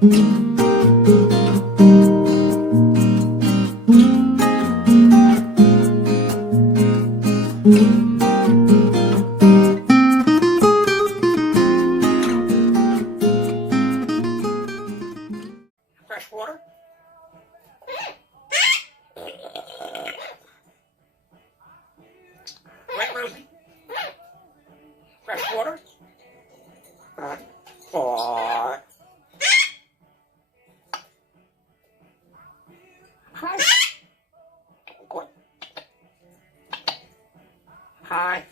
Fresh water? Right, Rosie? Fresh water? Four. Hi. Good. Hi.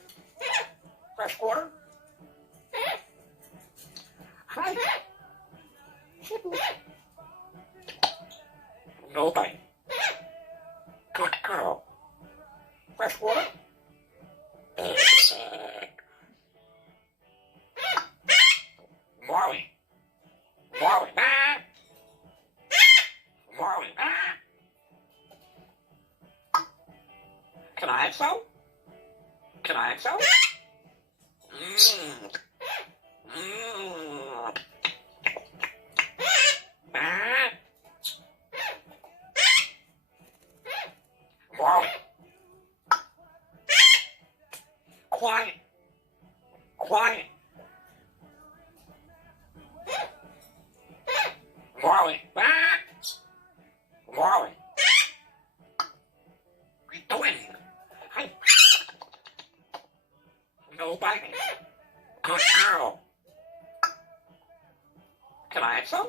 Fresh water? Hi. No bite. Good girl. Fresh water? Marley. Marley. Ah. Marley. Ah. Can I have some? Can I have some? Mmm. Mmm. Ah. Marley. Quiet. Quiet. Marley. Ah. Marley. What are you doing? Hi. No biting. Good girl. Can I have some?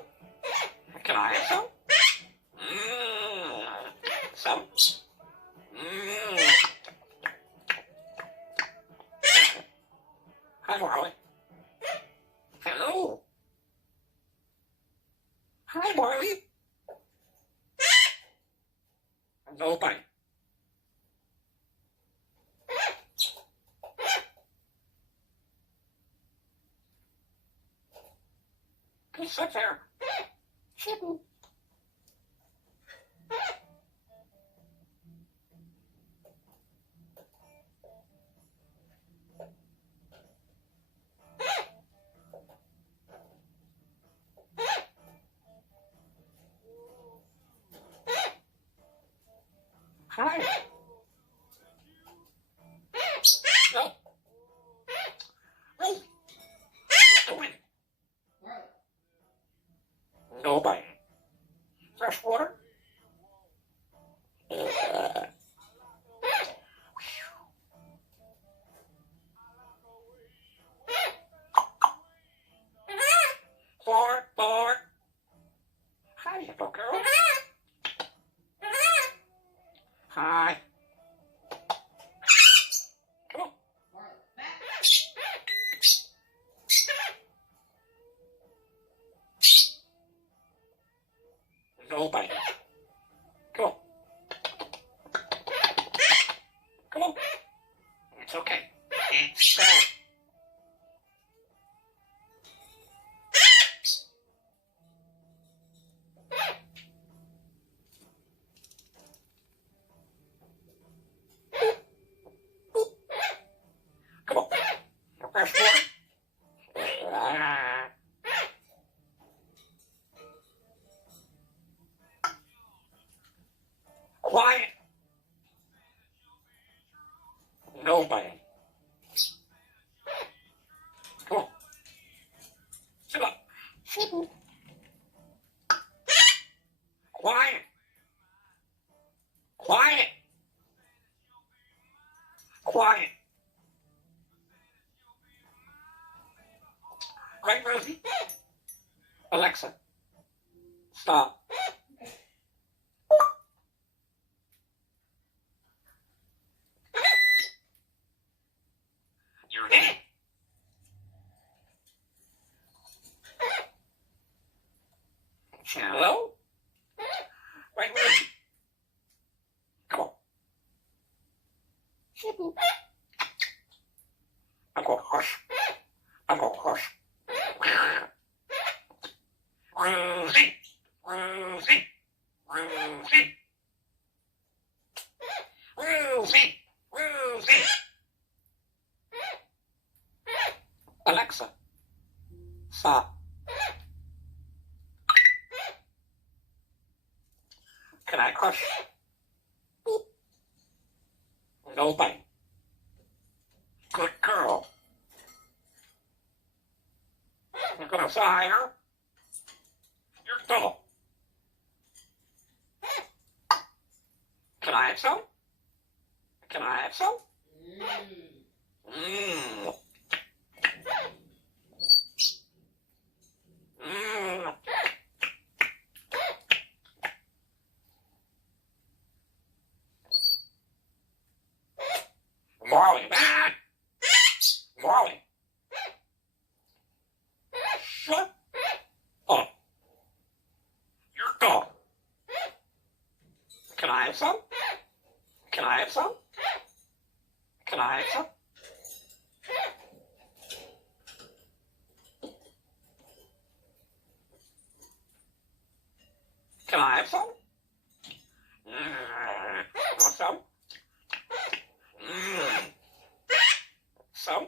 Can I have some? Mmm. Some? Mmm. Hi, Marley. Hello. Hi, Marley. No bite. Just sit there. Sitting. Hi. No. Hey. Go in. No bite. Fresh water? Four. Hi, little girl. Hi. Come on. No bite. Come on. Come on. It's okay. It's bad. Come on. Fresh water? Quiet. No biting. Come on. Sit up. Sitting. Quiet. Quiet. Quiet. Right, Rosie? Alexa, stop. You're in it. Hello? Right, Rosie? Come on. I'm going to hush. I'm going to hush. Rosie. Rosie. Rosie. Rosie. Rosie. Alexa, stop. Hush. No bite. Good girl. You're gonna fly, huh? You're dull. Can I have some? Can I have some? Mmm. Mmm. Molly. Molly. Shut up. You're dull. Can I have some? Can I have some? Can I have some? Can I have some? Want some? Some?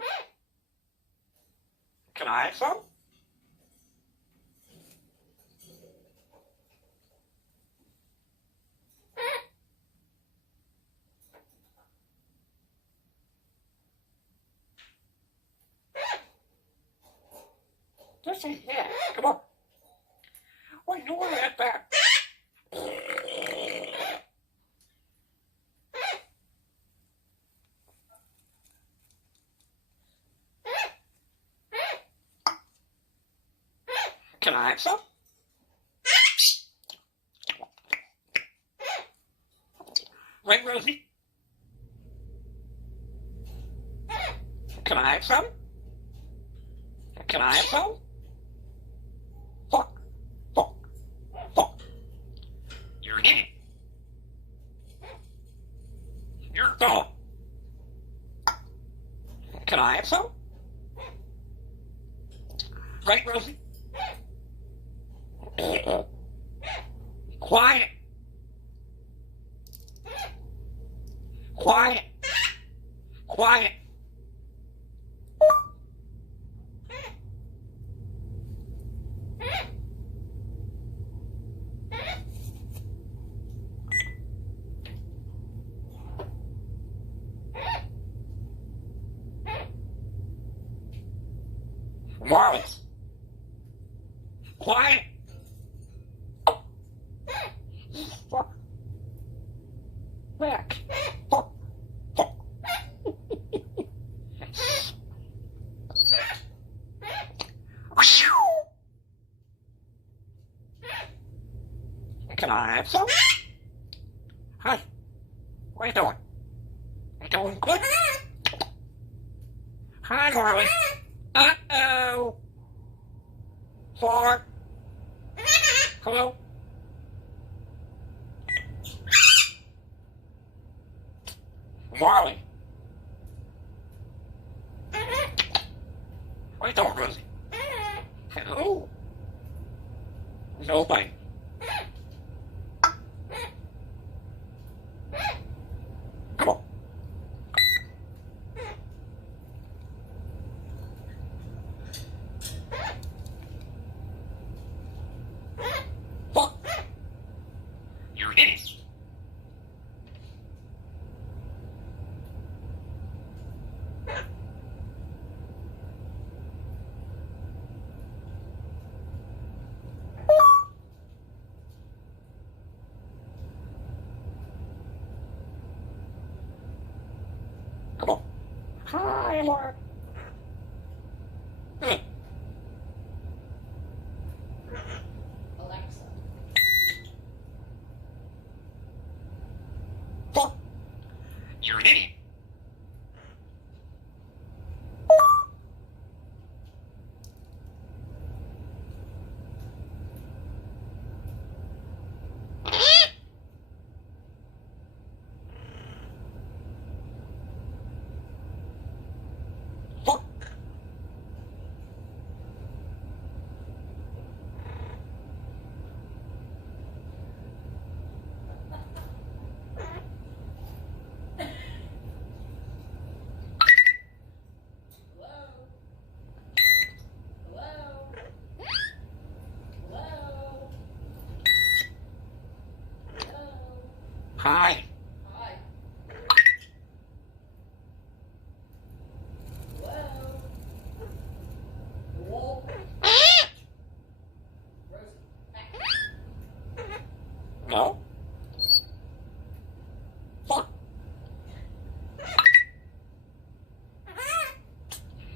Can I have some? Just say yeah. Come on. Well, you want that back. Can I have some? Right, Rosie? Can I have some? Can I have some? Fuck. Fuck. Fuck. You're in it. You're dumb. Can I have some? Right, Rosie? Quiet. Quiet. Quiet. Wallace. Quiet. Fuck. Back. Fuck. Fuck. Can I have some? Hi. What are you doing? You doing good? Hi, Harley. Uh-oh. Four. Hello? Marley. What are you doing, Rosie? Hello? No bite. Come on. Fuck. You're an idiot. Come on. Hi, Mark. Alexa. Fuck. You're an idiot. Fuck. Hi. Hi. Hello? Hello? Rosie. No? Fuck.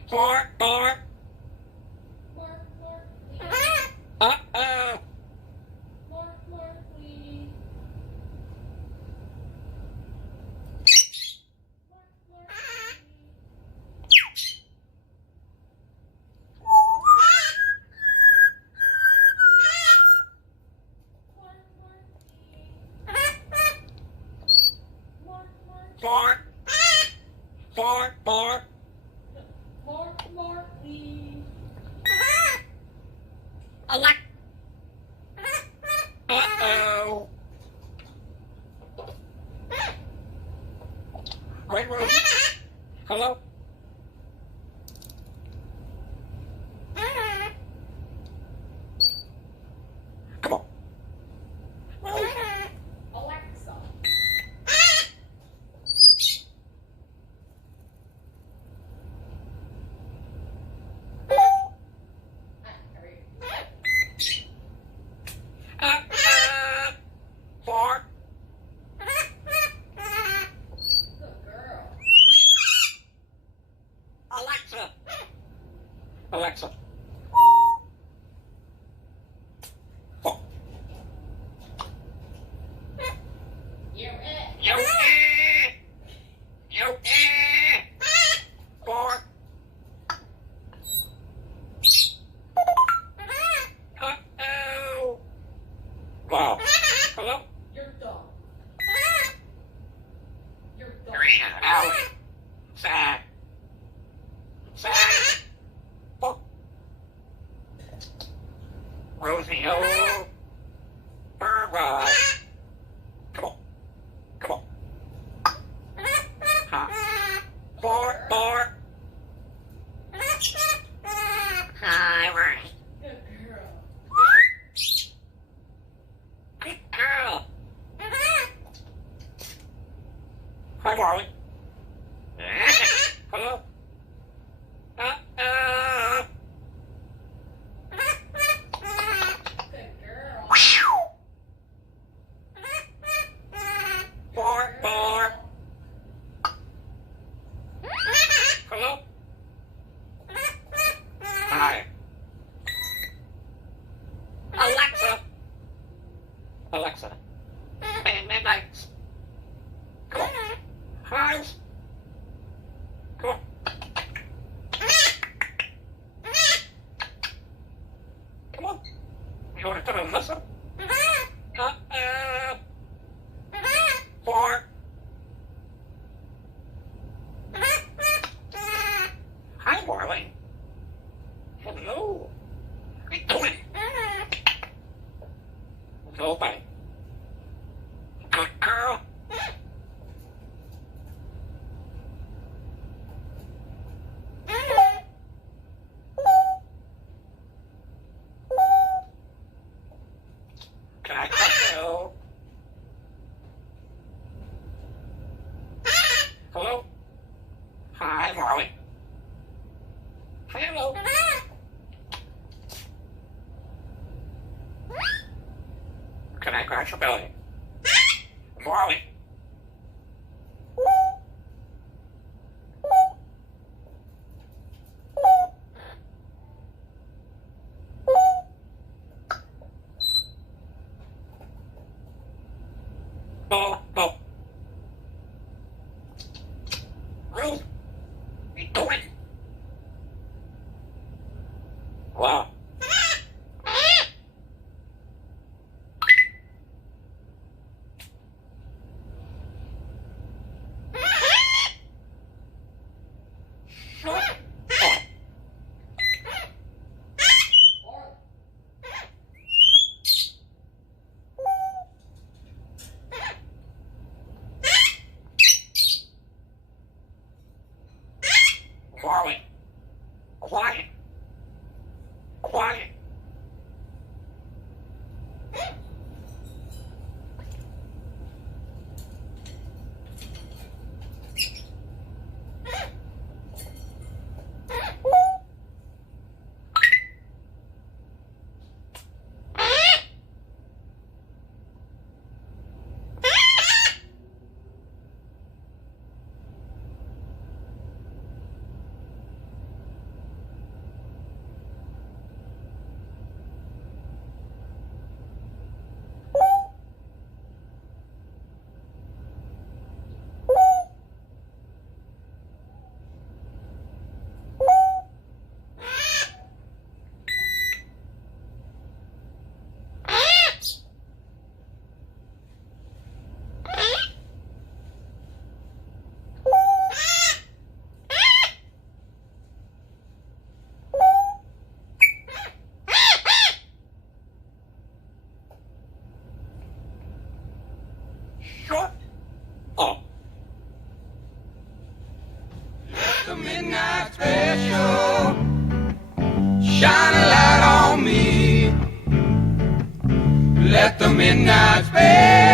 Bark, bark. Mark, please. Uh-oh. Mark, please. Mark, please. Bark. Bark, bark. Mark, please. Alexa. Uh-oh. Wait, wait. Hello? Come on. Alexa. Hurry. Bark. Good girl. Alexa. Alexa. Oh. You're it. You You Bark. Uh-oh. Wow. Hello? You're dumb. You're dumb. Ow. Sad. Sad. Oh. Rosie, oh. Bye-bye. Come on. Come on. Huh? Bark, bark. Hi, Rosie. Good girl. Good girl. Hi, Marley. Hello? Uh-oh. Good girl. Bark, bark. Hello? Hi. Alexa. Alexa. Midnight. Come on. Hi. Come on. Come on. You want to put a listen? Uh-oh. Bark. Hi, Marley. Hello. What are you doing? Go back. Good girl. Can I touch you? Hello? Hi, Marley. Hello. Can I crash your belly? Marley. Oh, oh. Rose, what are you doing? Wow. Shut up. Mark. Marley. Quiet. Quiet. Shut up. The midnight special, shine a light on me. Let the midnight special